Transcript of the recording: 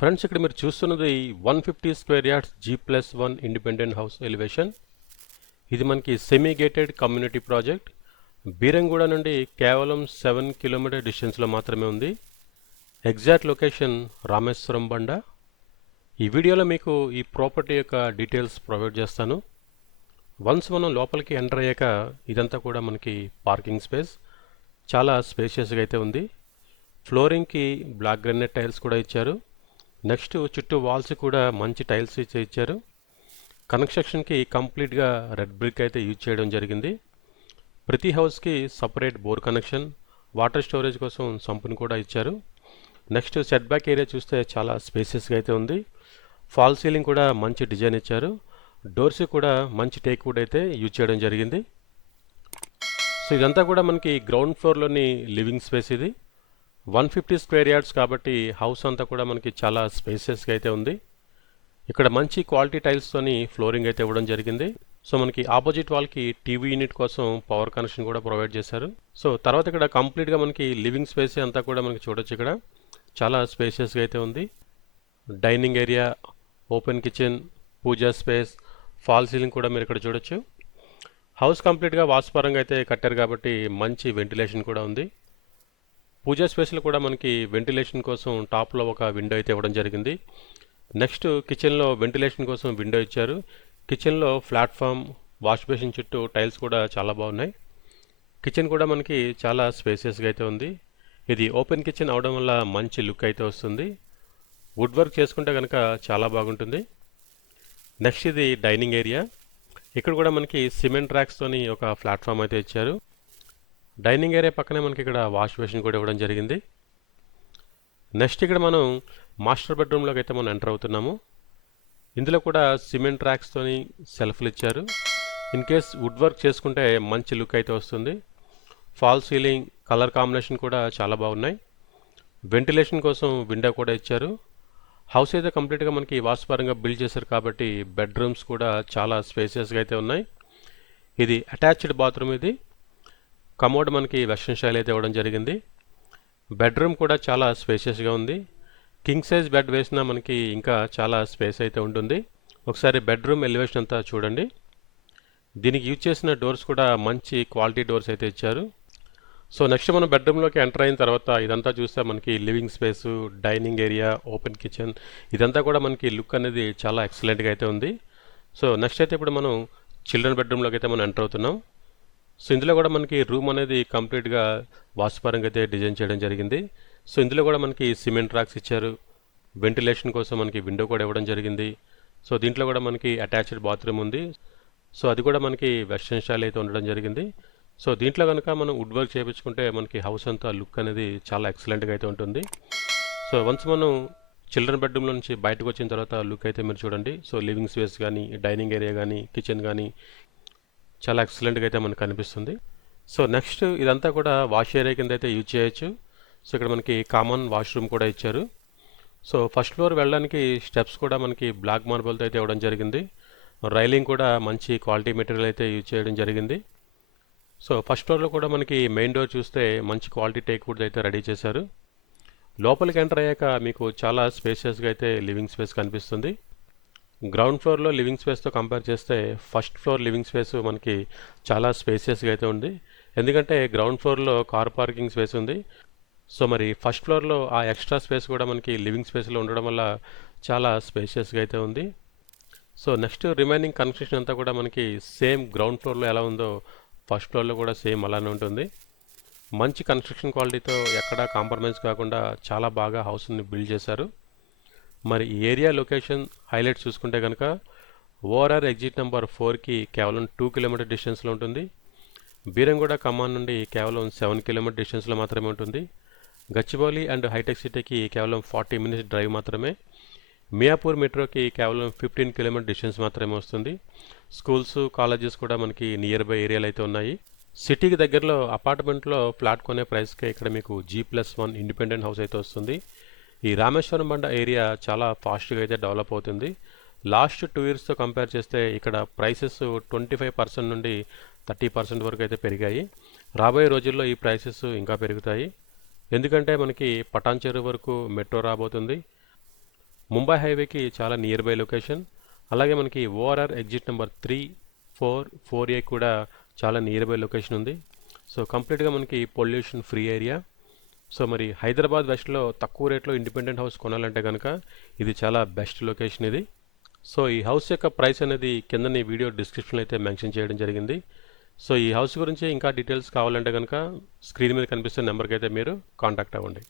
Friends, ఇక్కడ మీరు చూస్తున్నది 150 square yards G+1 independent house elevation. ఇది మనకి semi gated community project. Beeramguda నుండి కేవలం 7 కిలోమీటర్ డిస్టెన్స్లో మాత్రమే ఉంది. ఎగ్జాక్ట్ లొకేషన్ రామేశ్వరం బండ. ఈ వీడియోలో మీకు ఈ ప్రాపర్టీ యొక్క డీటెయిల్స్ ప్రొవైడ్ చేస్తాను. వన్స్ మనం లోపలికి ఎంటర్ అయ్యాక ఇదంతా కూడా మనకి పార్కింగ్ స్పేస్. చాలా స్పేషియస్గా అయితే ఉంది. ఫ్లోరింగ్కి బ్లాక్ గ్రానైట్ టైల్స్ కూడా ఇచ్చారు. నెక్స్ట్ చుట్టూ వాల్స్ కూడా మంచి టైల్స్ ఇచ్చారు. కన్స్ట్రక్షన్కి కంప్లీట్గా రెడ్ బ్రిక్ అయితే యూజ్ చేయడం జరిగింది. ప్రతి హౌస్కి separate bore connection, water storage కోసం సంపుని కూడా ఇచ్చారు. నెక్స్ట్ సెట్ బ్యాక్ ఏరియా చూస్తే చాలా స్పేసెస్గా అయితే ఉంది. ఫాల్ సీలింగ్ కూడా మంచి డిజైన్ ఇచ్చారు. డోర్స్ కూడా మంచి టేక్ వుడ్ అయితే యూజ్ చేయడం జరిగింది. సో ఇదంతా కూడా మనకి గ్రౌండ్ ఫ్లోర్లోని లివింగ్ స్పేస్. ఇది 150 స్క్వేర్ యార్డ్స్ కాబట్టి హౌస్ అంతా కూడా మనకి చాలా స్పేసెస్గా అయితే ఉంది. ఇక్కడ మంచి క్వాలిటీ టైల్స్తోని ఫ్లోరింగ్ అయితే ఇవ్వడం జరిగింది. సో మనకి ఆపోజిట్ వాల్కి టీవీ యూనిట్ కోసం పవర్ కనెక్షన్ కూడా ప్రొవైడ్ చేశారు. సో తర్వాత ఇక్కడ కంప్లీట్గా మనకి లివింగ్ స్పేస్ అంతా కూడా మనకి చూడొచ్చు. ఇక్కడ చాలా స్పేసెస్గా అయితే ఉంది. డైనింగ్ ఏరియా, ఓపెన్ కిచెన్, పూజా స్పేస్, ఫాల్ సీలింగ్ కూడా మీరు ఇక్కడ చూడొచ్చు. హౌస్ కంప్లీట్గా వాస్తుపరంగా అయితే కట్టారు కాబట్టి మంచి వెంటిలేషన్ కూడా ఉంది. పూజా స్పేస్లో కూడా మనకి వెంటిలేషన్ కోసం టాప్లో ఒక విండో అయితే ఇవ్వడం జరిగింది. నెక్స్ట్ కిచెన్లో వెంటిలేషన్ కోసం విండో ఇచ్చారు. కిచెన్లో ప్లాట్ఫామ్, వాష్ బేసిన్ చుట్టూ టైల్స్ కూడా చాలా బాగున్నాయి. కిచెన్ కూడా మనకి చాలా స్పేసియస్గా అయితే ఉంది. ఇది ఓపెన్ కిచెన్ అవడం వల్ల మంచి లుక్ అయితే వస్తుంది. వుడ్ వర్క్ చేసుకుంటే కనుక చాలా బాగుంటుంది. నెక్స్ట్ ఇది డైనింగ్ ఏరియా. ఇక్కడ కూడా మనకి సిమెంట్ ర్యాక్స్తోని ఒక ప్లాట్ఫామ్ అయితే ఇచ్చారు. డైనింగ్ ఏరియా పక్కనే మనకి ఇక్కడ వాష్ బేసిన్ కూడా ఇవ్వడం జరిగింది. నెక్స్ట్ ఇక్కడ మనం మాస్టర్ బెడ్రూమ్లోకి అయితే మనం ఎంటర్ అవుతున్నాము. ఇందులో కూడా సిమెంట్ ర్యాక్స్తోని సెల్ఫ్లు ఇచ్చారు. ఇన్ కేస్ వుడ్ వర్క్ చేసుకుంటే మంచి లుక్ అయితే వస్తుంది. ఫాల్ సీలింగ్, కలర్ కాంబినేషన్ కూడా చాలా బాగున్నాయి. వెంటిలేషన్ కోసం విండో కూడా ఇచ్చారు. హౌస్ అయితే కంప్లీట్గా మనకి వాస్తుపరంగా బిల్డ్ చేశారు కాబట్టి బెడ్రూమ్స్ కూడా చాలా స్పేసియస్గా అయితే ఉన్నాయి. ఇది అటాచ్డ్ బాత్రూమ్. ఇది కమోడ్ మనకి వెస్ట్రన్ స్టైల్ అయితే ఇవ్వడం జరిగింది. బెడ్రూమ్ కూడా చాలా స్పేషియస్గా ఉంది. కింగ్ సైజ్ బెడ్ వేసినా మనకి ఇంకా చాలా స్పేస్ అయితే ఉంటుంది. ఒకసారి బెడ్రూమ్ ఎలివేషన్ అంతా చూడండి. దీనికి యూజ్ చేసిన డోర్స్ కూడా మంచి క్వాలిటీ డోర్స్ అయితే ఇచ్చారు. సో నెక్స్ట్ మనం బెడ్రూమ్లోకి ఎంటర్ అయిన తర్వాత ఇదంతా చూస్తే మనకి living space, dining area, open kitchen, ఇదంతా కూడా మనకి లుక్ అనేది చాలా ఎక్సలెంట్గా అయితే ఉంది. సో నెక్స్ట్ అయితే ఇప్పుడు మనం చిల్డ్రన్ బెడ్రూమ్లోకి అయితే మనం ఎంటర్ అవుతున్నాం. సో ఇందులో కూడా మనకి రూమ్ అనేది కంప్లీట్గా వాస్తుపరంగా అయితే డిజైన్ చేయడం జరిగింది. సో ఇందులో కూడా మనకి సిమెంట్ రాక్స్ ఇచ్చారు. వెంటిలేషన్ కోసం మనకి విండో కూడా ఇవ్వడం జరిగింది. సో దీంట్లో కూడా మనకి అటాచ్డ్ బాత్రూమ్ ఉంది. సో అది కూడా మనకి వెస్ట్రన్ స్టైల్ అయితే ఉండడం జరిగింది. సో దీంట్లో కనుక మనం వుడ్ వర్క్ చేయించుకుంటే మనకి హౌస్ అంతా లుక్ అనేది చాలా ఎక్సలెంట్గా అయితే ఉంటుంది. సో వన్స్ మనం చిల్డ్రన్ బెడ్రూమ్లో నుంచి బయటకు వచ్చిన తర్వాత లుక్ అయితే మీరు చూడండి. సో లివింగ్ స్పేస్ కానీ, డైనింగ్ ఏరియా కానీ, కిచెన్ కానీ చాలా ఎక్సలెంట్గా అయితే మనకు కనిపిస్తుంది. సో నెక్స్ట్ ఇదంతా కూడా వాష్ ఏరియా కింద అయితే యూజ్ చేయొచ్చు. సో ఇక్కడ మనకి కామన్ వాష్రూమ్ కూడా ఇచ్చారు. సో ఫస్ట్ ఫ్లోర్ వెళ్ళడానికి స్టెప్స్ కూడా మనకి బ్లాక్ మార్బుల్తో అయితే ఇవ్వడం జరిగింది. రైలింగ్ కూడా మంచి క్వాలిటీ మెటీరియల్ అయితే యూజ్ చేయడం జరిగింది. సో ఫస్ట్ ఫ్లోర్లో కూడా మనకి మెయిన్ డోర్ చూస్తే మంచి క్వాలిటీ టేక్ వుడ్ అయితే రెడీ చేశారు. లోపలికి ఎంటర్ అయ్యాక మీకు చాలా స్పేషియస్గా అయితే లివింగ్ స్పేస్ కనిపిస్తుంది. గ్రౌండ్ ఫ్లోర్లో లివింగ్ స్పేస్తో కంపేర్ చేస్తే ఫస్ట్ ఫ్లోర్ లివింగ్ స్పేస్ మనకి చాలా స్పేసియస్గా అయితే ఉంది. ఎందుకంటే గ్రౌండ్ ఫ్లోర్లో కార్ పార్కింగ్ స్పేస్ ఉంది. సో మరి ఫస్ట్ ఫ్లోర్లో ఆ ఎక్స్ట్రా స్పేస్ కూడా మనకి లివింగ్ స్పేస్లో ఉండడం వల్ల చాలా స్పేషియస్గా అయితే ఉంది. సో నెక్స్ట్ రిమైనింగ్ కన్స్ట్రక్షన్ అంతా కూడా మనకి సేమ్ గ్రౌండ్ ఫ్లోర్లో ఎలా ఉందో ఫస్ట్ ఫ్లోర్లో కూడా సేమ్ అలానే ఉంటుంది. మంచి కన్స్ట్రక్షన్ క్వాలిటీతో ఎక్కడా కాంప్రమైజ్ కాకుండా చాలా బాగా హౌస్ని బిల్డ్ చేశారు. మరి ఈ ఏరియా లొకేషన్ హైలైట్స్ చూసుకుంటే కనుక ఓఆర్ఆర్ ఎగ్జిట్ నెంబర్ 4కి కేవలం 2 కిలోమీటర్ డిస్టెన్స్లో ఉంటుంది. బీరంగూడ కమాన్ నుండి కేవలం 7 కిలోమీటర్ డిస్టెన్స్లో మాత్రమే ఉంటుంది. గచ్చిబౌలి అండ్ హైటెక్ సిటీకి కేవలం 40 మినిట్స్ డ్రైవ్ మాత్రమే. మియాపూర్ మెట్రోకి కేవలం 15 కిలోమీటర్ డిస్టెన్స్ మాత్రమే వస్తుంది. స్కూల్స్, కాలేజెస్ కూడా మనకి నియర్ బై ఏరియాలు అయితే ఉన్నాయి. సిటీకి దగ్గరలో అపార్ట్మెంట్లో ఫ్లాట్ కొనే ప్రైస్కే ఇక్కడ మీకు G+1 ఇండిపెండెంట్ హౌస్ అయితే వస్తుంది. ఈ రామేశ్వరం బండ ఏరియా చాలా ఫాస్ట్గా అయితే డెవలప్ అవుతుంది. లాస్ట్ 2 ఇయర్స్తో కంపేర్ చేస్తే ఇక్కడ ప్రైసెస్ 25% నుండి 30% వరకు అయితే పెరిగాయి. రాబోయే రోజుల్లో ఈ ప్రైసెస్ ఇంకా పెరుగుతాయి. ఎందుకంటే మనకి పటాన్చెరు వరకు మెట్రో రాబోతుంది. ముంబై హైవేకి చాలా నియర్ బై లొకేషన్. అలాగే మనకి ఓఆర్ఆర్ ఎగ్జిట్ నెంబర్ 3, 4, 4A కూడా చాలా నియర్ బై లొకేషన్ ఉంది. సో కంప్లీట్గా మనకి పొల్యూషన్ ఫ్రీ ఏరియా. సో మరి హైదరాబాద్ వెస్ట్లో తక్కువ రేట్లో ఇండిపెండెంట్ హౌస్ కొనాలంటే కనుక ఇది చాలా బెస్ట్ లొకేషన్ ఇది. సో ఈ హౌస్ యొక్క ప్రైస్ అనేది కింద వీడియో డిస్క్రిప్షన్లో అయితే మెన్షన్ చేయడం జరిగింది. సో ఈ హౌస్ గురించి ఇంకా డీటెయిల్స్ కావాలంటే కనుక స్క్రీన్ మీద కనిపిస్తున్న నెంబర్కి అయితే మీరు కాంటాక్ట్ అవ్వండి.